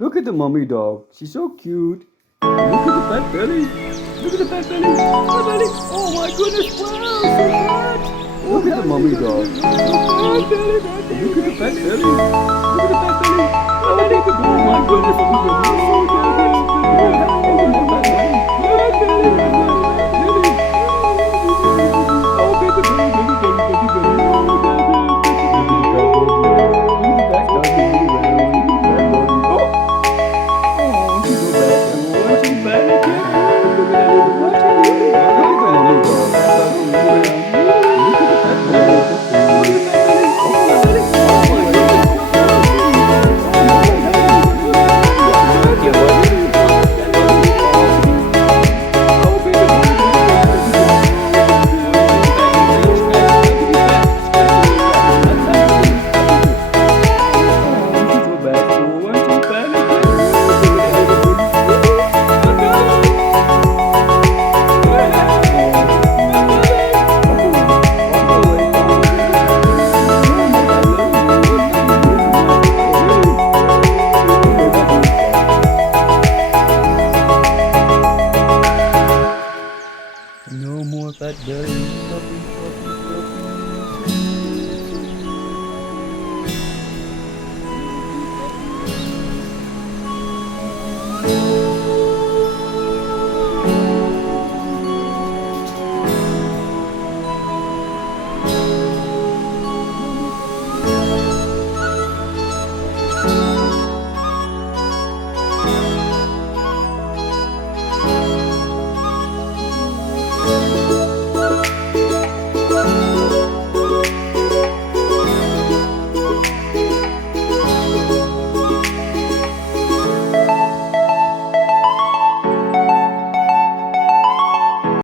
Look at the mummy dog. She's so cute. Look at the fat belly. Look at the fat belly. Fat belly. Oh my goodness. Wow, so fat. Look at the mummy dog. So fat belly. Look at the fat belly. Look at the fat belly. Oh, look at